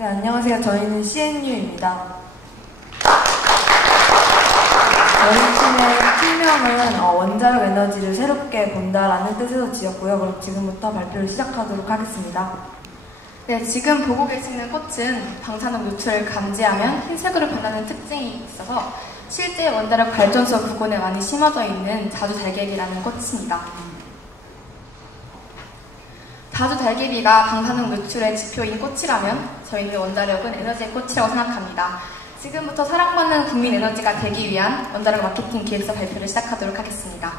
네, 안녕하세요. 저희는 CNU입니다. 저희 팀의 팀명은 원자력 에너지를 새롭게 본다라는 뜻에서 지었고요. 그럼 지금부터 발표를 시작하도록 하겠습니다. 네, 지금 보고 계시는 꽃은 방사능 노출을 감지하면 흰색으로 변하는 특징이 있어서 실제 원자력 발전소 부근에 많이 심어져 있는 자주달개비라는 꽃입니다. 자주달개비가 방사능 노출의 지표인 꽃이라면 저희는 원자력은 에너지의 꽃이라고 생각합니다. 지금부터 사랑받는 국민 에너지가 되기 위한 원자력 마케팅 기획서 발표를 시작하도록 하겠습니다.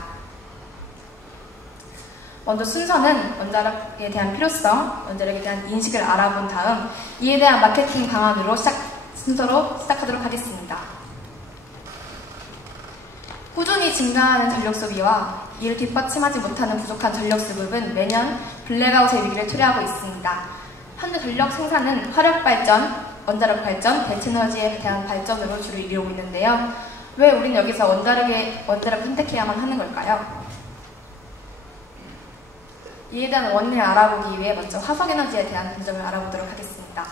먼저 순서는 원자력에 대한 필요성, 원자력에 대한 인식을 알아본 다음 이에 대한 마케팅 방안으로 순서로 시작하도록 하겠습니다. 꾸준히 증가하는 전력 소비와 이를 뒷받침하지 못하는 부족한 전력 수급은 매년 블랙아웃의 위기를 초래하고 있습니다. 현재 전력 생산은 화력발전, 원자력 발전, 대체에너지에 대한 발전으로 주로 이루고 있는데요. 왜 우리는 여기서 원자력을 선택해야만 하는 걸까요? 이에 대한 원인을 알아보기 위해 먼저 화석에너지에 대한 분점을 알아보도록 하겠습니다.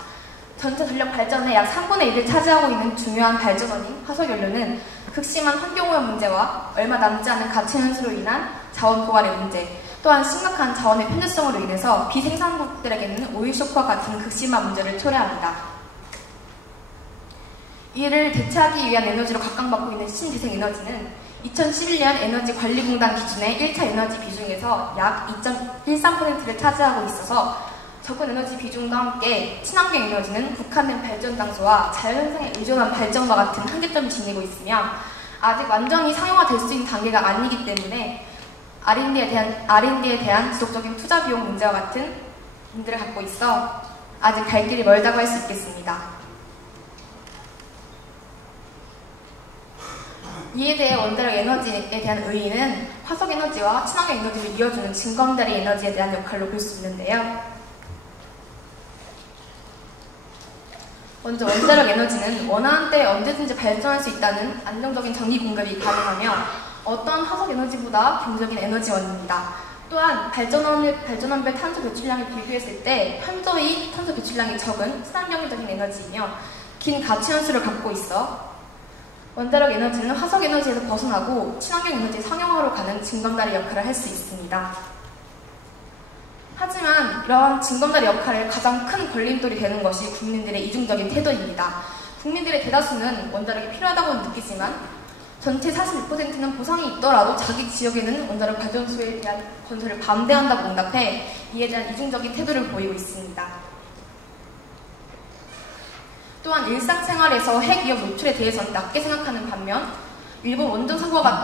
전체 전력 발전의 약 3분의 1을 차지하고 있는 중요한 발전원인 화석연료는 극심한 환경오염 문제와 얼마 남지 않은 가치현수로 인한 자원 고갈의 문제, 또한 심각한 자원의 편제성으로 인해서 비생산국들에게는 오일 쇼크와 같은 극심한 문제를 초래합니다. 이를 대체하기 위한 에너지로 각광받고 있는 신재생에너지는 2011년 에너지관리공단 기준의 1차 에너지 비중에서 약 2.13%를 차지하고 있어서 적은 에너지 비중과 함께 친환경 에너지는 국한된 발전 장소와 자연현상에 의존한 발전과 같은 한계점을 지니고 있으며 아직 완전히 상용화될 수 있는 단계가 아니기 때문에 R&D에 대한 지속적인 투자 비용 문제와 같은 문제를 갖고 있어 아직 갈 길이 멀다고 할 수 있겠습니다. 이에 대해 원자력 에너지에 대한 의의는 화석 에너지와 친환경 에너지를 이어주는 징검다리 에너지에 대한 역할로 볼 수 있는데요. 먼저 원자력 에너지는 원하는 때에 언제든지 발전할 수 있다는 안정적인 전기 공급이 가능하며 어떤 화석 에너지보다 경제적인 에너지원입니다. 또한 발전원별 탄소 배출량을 비교했을 때 현저히 탄소 배출량이 적은 친환경적인 에너지이며 긴 가치연수를 갖고 있어 원자력 에너지는 화석 에너지에서 벗어나고 친환경 에너지의 상용화로 가는 징검다리 역할을 할 수 있습니다. 하지만 이러한 징검다리 역할을 가장 큰 걸림돌이 되는 것이 국민들의 이중적인 태도입니다. 국민들의 대다수는 원자력이 필요하다고 느끼지만 전체 46%는 보상이 있더라도 자기 지역에는 원자력 발전소에 대한 건설을 반대한다고 응답해 이에 대한 이중적인 태도를 보이고 있습니다. 또한 일상생활에서 핵위험 노출에 대해서는 낮게 생각하는 반면 일본 원전 사고가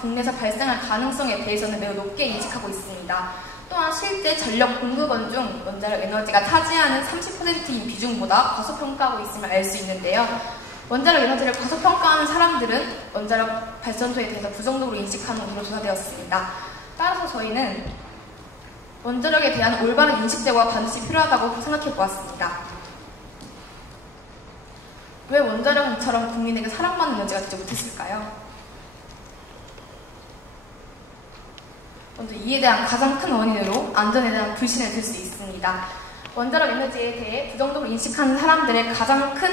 국내에서 발생할 가능성에 대해서는 매우 높게 인식하고 있습니다. 또한 실제 전력 공급원 중 원자력 에너지가 차지하는 30%인 비중보다 과소평가하고 있음을 알 수 있는데요. 원자력 에너지를 과소평가하는 사람들은 원자력 발전소에 대해서 부정적으로 인식하는 것으로 조사되었습니다. 따라서 저희는 원자력에 대한 올바른 인식 제고가 반드시 필요하다고 생각해 보았습니다. 왜 원자력처럼 국민에게 사랑받는 에너지가 되지 못했을까요? 먼저 이에 대한 가장 큰 원인으로 안전에 대한 불신을 들 수 있습니다. 원자력 에너지에 대해 부정적으로 인식하는 사람들의 가장 큰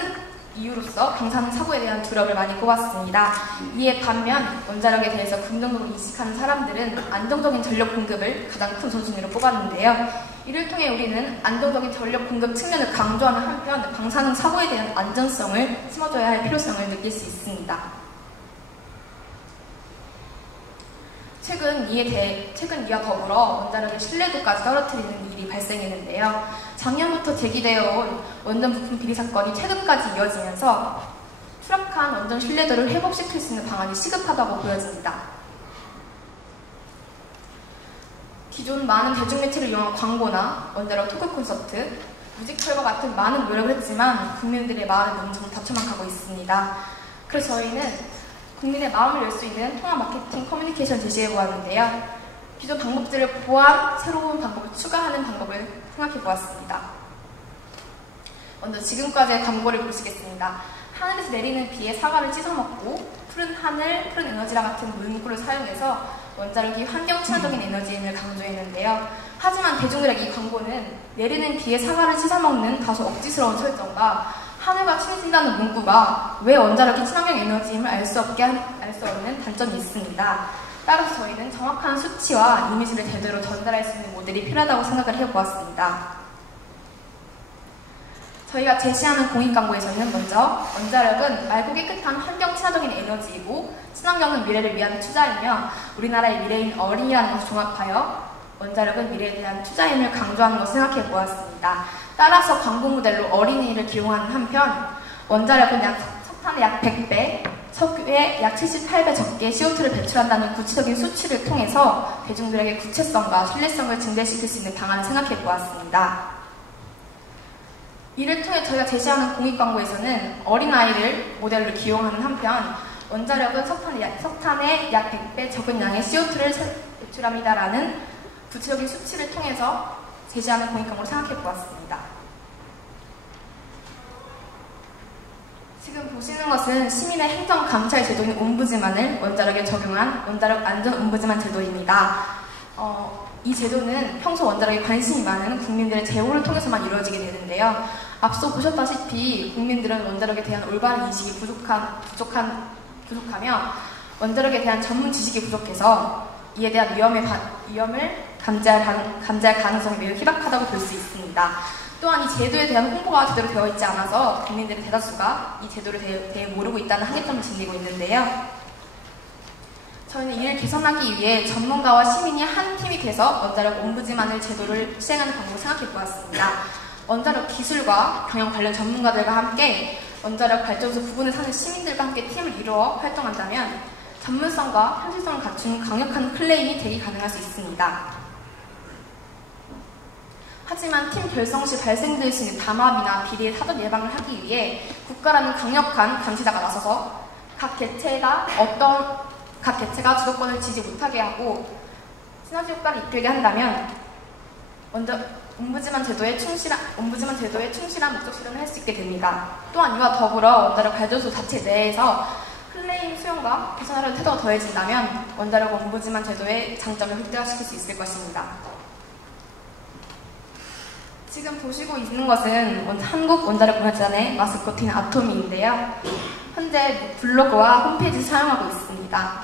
이유로서 방사능 사고에 대한 두려움을 많이 꼽았습니다. 이에 반면 원자력에 대해서 긍정적으로 인식하는 사람들은 안정적인 전력 공급을 가장 큰 우선순위로 꼽았는데요. 이를 통해 우리는 안정적인 전력 공급 측면을 강조하는 한편 방사능 사고에 대한 안전성을 심어줘야 할 필요성을 느낄 수 있습니다. 최근 이와 더불어 원자력의 신뢰도까지 떨어뜨리는 일이 발생했는데요. 작년부터 제기되어 온 원전 부품 비리 사건이 최근까지 이어지면서 추락한 원전 신뢰도를 회복시킬 수 있는 방안이 시급하다고 보여집니다. 기존 많은 대중매체를 이용한 광고나 원자력 토크 콘서트, 뮤지컬과 같은 많은 노력을 했지만 국민들의 마음은 점점 닫혀만 가고 있습니다. 그래서 저희는 국민의 마음을 열 수 있는 통합 마케팅 커뮤니케이션 제시해 보았는데요. 기존 방법들을 포함 새로운 방법을 추가하는 방법을 생각해 보았습니다. 먼저 지금까지의 광고를 보시겠습니다. 하늘에서 내리는 비에 사과를 씻어 먹고 푸른 하늘, 푸른 에너지랑 같은 문구를 사용해서 원자력이 환경 친화적인 에너지임을 강조했는데요. 하지만 대중들에게 이 광고는 내리는 비에 사과를 씻어먹는 다소 억지스러운 설정과 하늘과 친해진다는 문구가 왜 원자력이 친환경 에너지임을 알 수 없는 단점이 있습니다. 따라서 저희는 정확한 수치와 이미지를 제대로 전달할 수 있는 모델이 필요하다고 생각을 해보았습니다. 저희가 제시하는 공익 광고에서는 먼저 원자력은 맑고 깨끗한 환경 친화적인 에너지이고 친환경은 미래를 위한 투자이며 우리나라의 미래인 어린이라는 것을 종합하여 원자력은 미래에 대한 투자임을 강조하는 것을 생각해 보았습니다. 따라서 광고 모델로 어린이를 기용하는 한편 원자력은 석탄의 약 100배, 석유의 약 78배 적게 CO2를 배출한다는 구체적인 수치를 통해서 대중들에게 구체성과 신뢰성을 증대시킬 수 있는 방안을 생각해 보았습니다. 이를 통해 저희가 제시하는 공익 광고에서는 어린아이를 모델로 기용하는 한편 원자력은 석탄의 약 100배 적은 양의 CO2를 배출합니다라는 구체적인 수치를 통해서 제시하는 공익 광고를 생각해 보았습니다. 지금 보시는 것은 시민의 행정 감찰 제도인 옴부즈만을 원자력에 적용한 원자력 안전 옴부즈만 제도입니다. 이 제도는 평소 원자력에 관심이 많은 국민들의 제보를 통해서만 이루어지게 되는데요. 앞서 보셨다시피 국민들은 원자력에 대한 올바른 인식이 부족하며 원자력에 대한 전문 지식이 부족해서 이에 대한 위험을 감지할 가능성이 매우 희박하다고 볼 수 있습니다. 또한 이 제도에 대한 홍보가 제대로 되어 있지 않아서 국민들의 대다수가 이 제도를 대해 모르고 있다는 한계점을 지니고 있는데요. 저희는 이를 개선하기 위해 전문가와 시민이 한 팀이 돼서 원자력 옴부즈만을 제도를 시행하는 방법을 생각해 보았습니다. 원자력 기술과 경영 관련 전문가들과 함께 원자력 발전소 부근에 사는 시민들과 함께 팀을 이루어 활동한다면 전문성과 현실성을 갖춘 강력한 클레임이 되기 가능할 수 있습니다. 하지만 팀 결성 시 발생될 수 있는 담합이나 비리의 사전 예방을 하기 위해 국가라는 강력한 감시자가 나서서 각 개체가 주도권을 지지 못하게 하고 시너지 효과를 이끌게 한다면 옴부즈만 제도에 충실한 목적 실현을 할 수 있게 됩니다. 또한 이와 더불어 원자력 발전소 자체 내에서 클레임 수용과 개선하려는 태도가 더해진다면 원자력 옴부즈만 제도의 장점을 극대화시킬 수 있을 것입니다. 지금 보시고 있는 것은 한국 원자력 공사재단의 마스코트인 아토미인데요. 현재 블로그와 홈페이지를 사용하고 있습니다.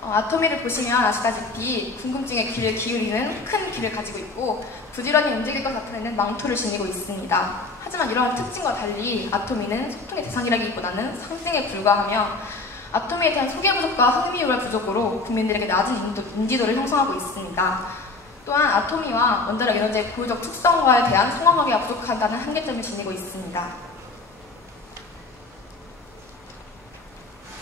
아토미를 보시면 아시다시피 궁금증에 귀를 기울이는 큰 귀를 가지고 있고 부지런히 움직일 것 나타내는 망토를 지니고 있습니다. 하지만 이러한 특징과 달리 아토미는 소통의 대상이라기보다는 상징에 불과하며 아토미에 대한 소개 부족과 흥미유발 부족으로 국민들에게 낮은 인지도를 형성하고 있습니다. 또한 아토미와 원자력 에너지의 고유적 특성과에 대한 상황하기가 부족하다는 한계점을 지니고 있습니다.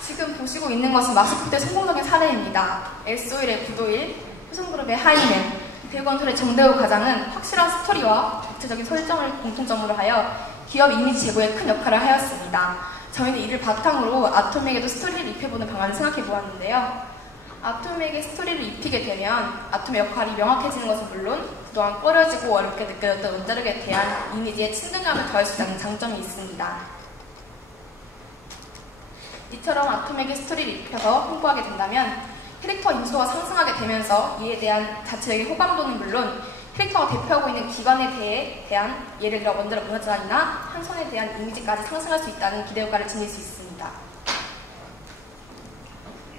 지금 보시고 있는 것은 마스코트의 성공적인 사례입니다. S-오일의 부도일, 효성그룹의 하이맨, 대우건설의 정대우 과장은 확실한 스토리와 구체적인 설정을 공통점으로 하여 기업 이미지 제고에 큰 역할을 하였습니다. 저희는 이를 바탕으로 아토미에게도 스토리를 입혀보는 방안을 생각해 보았는데요. 아토미에게 스토리를 입히게 되면 아톰의 역할이 명확해지는 것은 물론 그동안 꺼려지고 어렵게 느껴졌던 원자력에 대한 이미지에 친근감을 더할 수 있다는 장점이 있습니다. 이처럼 아톰에게 스토리를 입혀서 홍보하게 된다면 캐릭터 인지도가 상승하게 되면서 이에 대한 자체적인 호감도는 물론 캐릭터가 대표하고 있는 기관에 대한 예를 들어 원자력 문화재단이나 한선에 대한 이미지까지 상승할 수 있다는 기대 효과를 지닐 수 있습니다.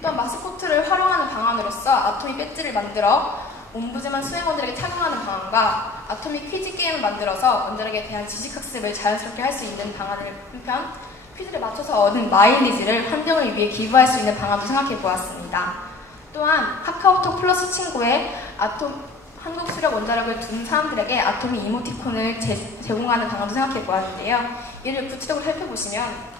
또한 마스코트를 활용하는 방안으로서 아토미 배지를 만들어 옴부즈만 수행원들에게 착용하는 방안과 아토미 퀴즈 게임을 만들어서 원자력에 대한 지식학습을 자연스럽게 할 수 있는 방안을 한편 퀴즈를 맞춰서 얻은 마일리지를 환경을 위해 기부할 수 있는 방안도 생각해 보았습니다. 또한 카카오톡 플러스 친구에 한국수력 원자력을 둔 사람들에게 아토미 이모티콘을 제공하는 방안도 생각해 보았는데요. 이를 구체적으로 살펴보시면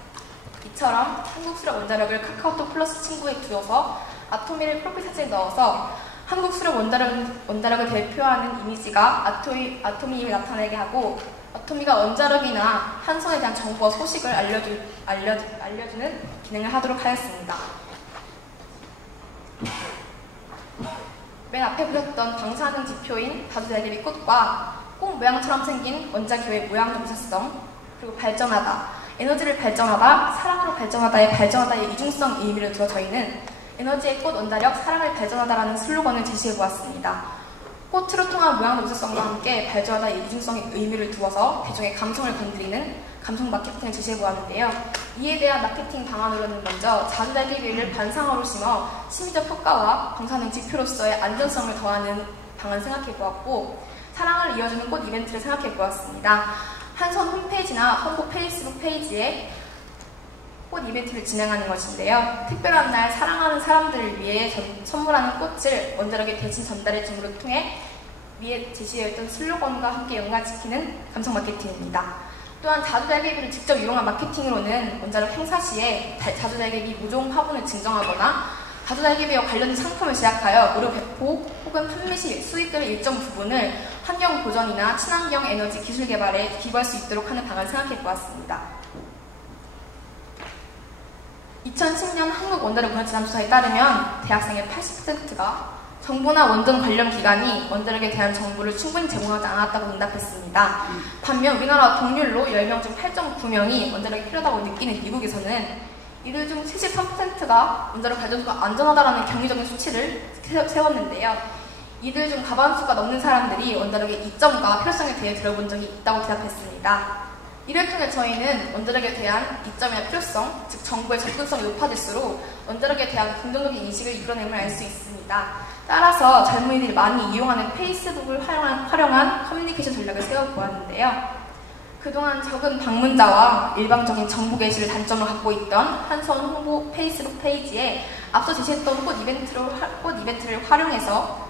이처럼 한국수력 원자력을 카카오톡 플러스 친구에 두어서 아토미를 프로필 사진에 넣어서 한국수력 원자력을 대표하는 이미지가 아토미임을 나타내게 하고 아토미가 원자력이나 한선에 대한 정보와 소식을 알려주는 기능을 하도록 하였습니다. 맨 앞에 보셨던 방사능 지표인 다주대들이 꽃과 꽃 모양처럼 생긴 원자기호의 모양 정체성, 그리고 발전하다, 에너지를 발전하다, 사랑으로 발전하다의 발전하다의 이중성 의미를 두어 저희는 에너지의 꽃 원자력, 사랑을 발전하다라는 슬로건을 제시해보았습니다. 꽃으로 통한 모양 독특성과 함께 발전하다 이중성의 의미를 두어서 대중의 감성을 건드리는 감성 마케팅을 제시해보았는데요. 이에 대한 마케팅 방안으로는 먼저 자주달개비를 관상어로 심어 심리적 효과와 방사능 지표로서의 안전성을 더하는 방안을 생각해보았고, 사랑을 이어주는 꽃 이벤트를 생각해보았습니다. 한손 홈페이지나 홍보 페이스북 페이지에 꽃 이벤트를 진행하는 것인데요. 특별한 날 사랑하는 사람들을 위해 선물하는 꽃을 원자력에 대신 전달해 줌으로 통해 위에 제시되었던 슬로건과 함께 연관시키는 감성 마케팅입니다. 또한 자주달개비를 직접 이용한 마케팅으로는 원자력 행사 시에 자주달개비 모종 화분을 증정하거나 자주달개비와 관련된 상품을 제작하여 무료 배포 혹은 판매 시 수익금의 일정 부분을 환경 보전이나 친환경 에너지 기술 개발에 기부할 수 있도록 하는 방안을 생각해 보았습니다. 2010년 한국 원자력 문화재단 조사에 따르면 대학생의 80%가 정부나 원전 관련 기관이 원자력에 대한 정보를 충분히 제공하지 않았다고 응답했습니다. 반면 우리나라 동률로 10명 중 8.9명이 원자력이 필요하다고 느끼는 미국에서는 이들 중 73%가 원자력 발전소가 안전하다라는 경이적인 수치를 세웠는데요. 이들 중 과반수가 넘는 사람들이 원자력의 이점과 필요성에 대해 들어본 적이 있다고 대답했습니다. 이를 통해 저희는 원자력에 대한 이점이나 필요성, 즉 정보의 접근성이 높아질수록 원자력에 대한 긍정적인 인식을 이끌어냄을 알 수 있습니다. 따라서 젊은이들이 많이 이용하는 페이스북을 활용한 커뮤니케이션 전략을 세워보았는데요. 그동안 적은 방문자와 일방적인 정보 게시를 단점으로 갖고 있던 한손 홍보 페이스북 페이지에 앞서 제시했던 꽃 이벤트를 활용해서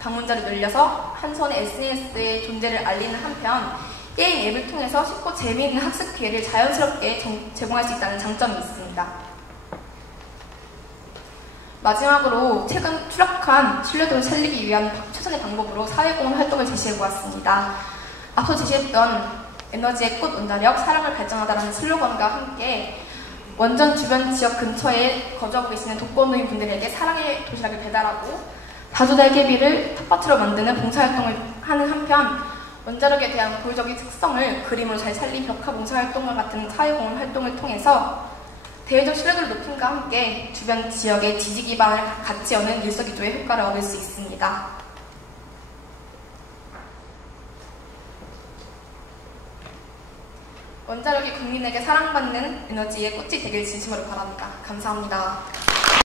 방문자를 늘려서 한손의 SNS의 존재를 알리는 한편 게임 앱을 통해서 쉽고 재미있는 학습 기회를 자연스럽게 제공할 수 있다는 장점이 있습니다. 마지막으로 최근 추락한 신뢰도를 살리기 위한 최선의 방법으로 사회공헌 활동을 제시해보았습니다. 앞서 제시했던 에너지의 꽃 원자력, 사랑을 발전하다라는 슬로건과 함께 원전 주변 지역 근처에 거주하고 계시는 독거노인 분들에게 사랑의 도시락을 배달하고 자주달개비를 텃밭으로 만드는 봉사활동을 하는 한편 원자력에 대한 고유적인 특성을 그림으로 잘 살린 벽화 봉사활동과 같은 사회공헌 활동을 통해서 대외적 신뢰도를 높임과 함께 주변 지역의 지지 기반을 같이 여는 일석이조의 효과를 얻을 수 있습니다. 원자력이 국민에게 사랑받는 에너지의 꽃이 되길 진심으로 바랍니다. 감사합니다.